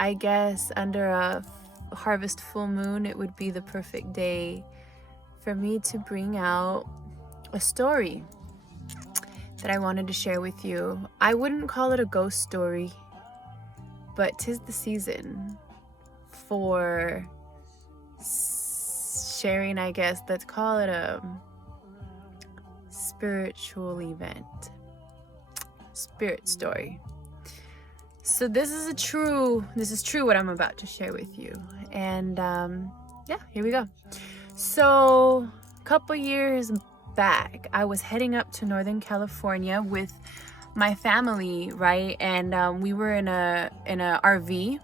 I guess under a harvest full moon, it would be the perfect day for me to bring out a story that I wanted to share with you. I wouldn't call it a ghost story, but 'tis the season for sharing, I guess. Let's call it a spiritual event, spirit story. So this is true what I'm about to share with you. And yeah, here we go. So a couple years back, I was heading up to Northern California with my family, right? And we were in a RV,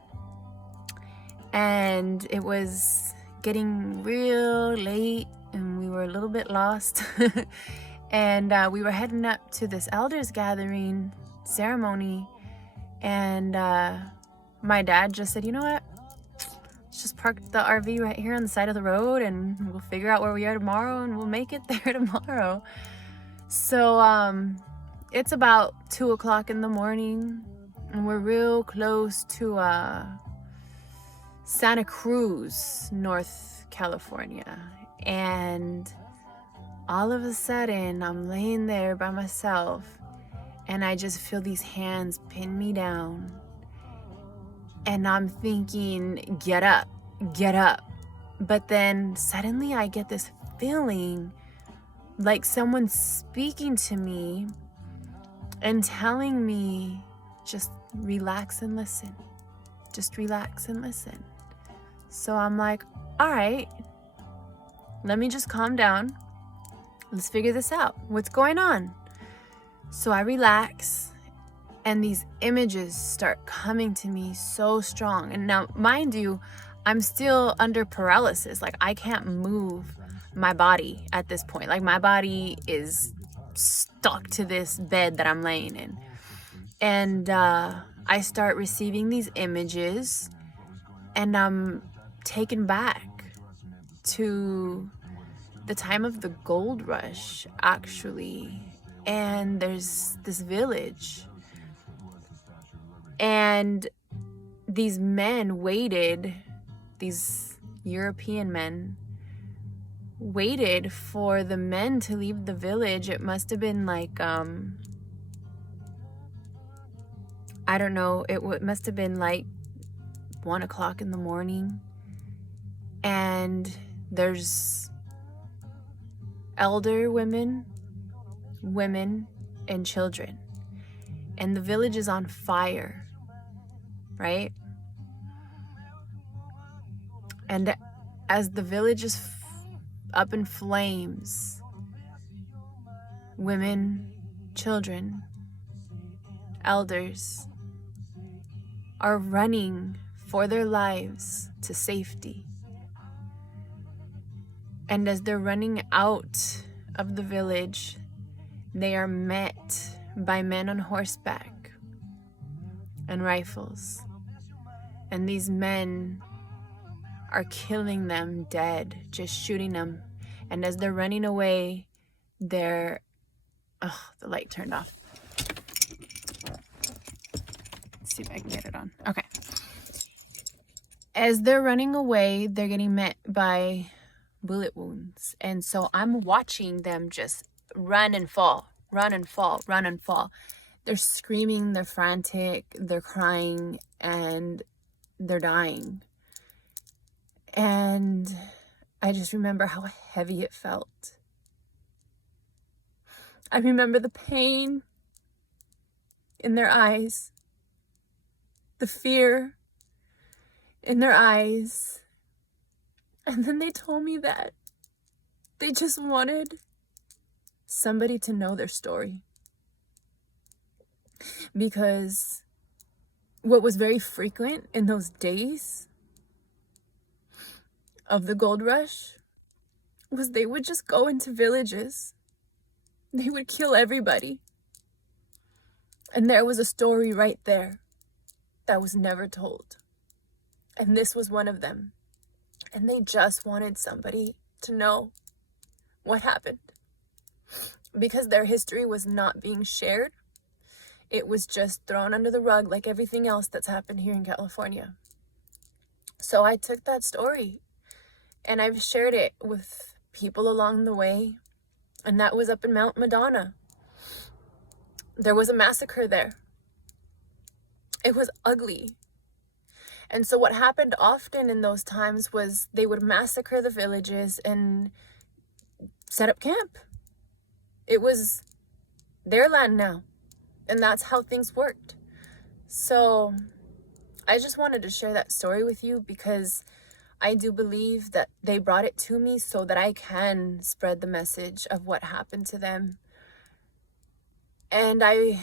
and it was getting real late and we were a little bit lost. And we were heading up to this elders gathering ceremony, and my dad just said, you know what, let's just park the RV right here on the side of the road and we'll figure out where we are tomorrow and we'll make it there tomorrow. So it's about 2 o'clock in the morning and we're real close to Santa Cruz, North California. And all of a sudden I'm laying there by myself and I just feel these hands pin me down. And I'm thinking, get up, get up. But then suddenly I get this feeling like someone's speaking to me and telling me, just relax and listen. Just relax and listen. So I'm like, all right, let me just calm down. Let's figure this out. What's going on? So I relax, and these images start coming to me so strong. And now, mind you, I'm still under paralysis. Like, I can't move my body at this point. Like, my body is stuck to this bed that I'm laying in. And I start receiving these images, and I'm taken back to the time of the gold rush, actually. And there's this village, and these men waited, these European men waited for the men to leave the village. It must have been like I don't know, it must have been like 1 o'clock in the morning, and there's elder women and children, and the village is on fire, right? And as the village is up in flames, women, children, elders are running for their lives to safety. And as they're running out of the village, they are met by men on horseback and rifles. And these men are killing them dead, just shooting them. And as they're running away, the light turned off. Let's see if I can get it on. Okay. As they're running away, they're getting met by bullet wounds. And so I'm watching them just run and fall, run and fall, run and fall. They're screaming, they're frantic, they're crying, and they're dying. And I just remember how heavy it felt. I remember the pain in their eyes, the fear in their eyes. And then they told me that they just wanted somebody to know their story. Because what was very frequent in those days of the gold rush was they would just go into villages. They would kill everybody. And there was a story right there that was never told. And this was one of them. And they just wanted somebody to know what happened. Because their history was not being shared. it was just thrown under the rug like everything else that's happened here in California. So I took that story and I've shared it with people along the way. And that was up in Mount Madonna. There was a massacre there. It was ugly. And so what happened often in those times was they would massacre the villages and set up camp. It was their land now. And that's how things worked. So I just wanted to share that story with you because I do believe that they brought it to me so that I can spread the message of what happened to them. And I,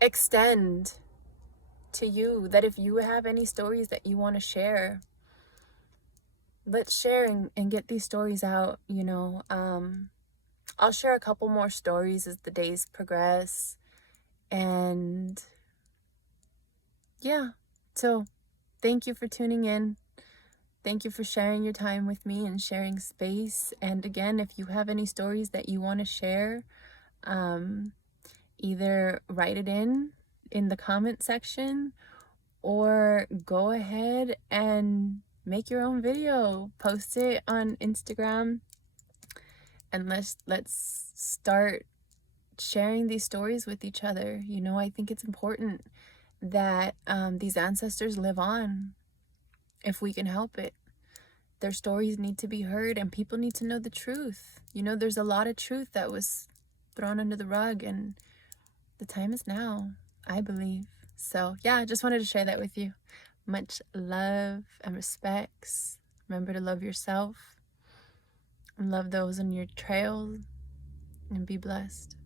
extend to you that if you have any stories that you want to share, let's share and get these stories out. I'll share a couple more stories as the days progress. And yeah, so thank you for tuning in. Thank you for sharing your time with me and sharing space. And again, if you have any stories that you want to share, either write it in the comment section or go ahead and make your own video, post it on Instagram, and let's start sharing these stories with each other. I think it's important that these ancestors live on if we can help it. Their stories need to be heard and people need to know the truth. There's a lot of truth that was thrown under the rug, and the time is now, I believe. So yeah, I just wanted to share that with you. Much love and respects. Remember to love yourself and love those on your trail, and be blessed.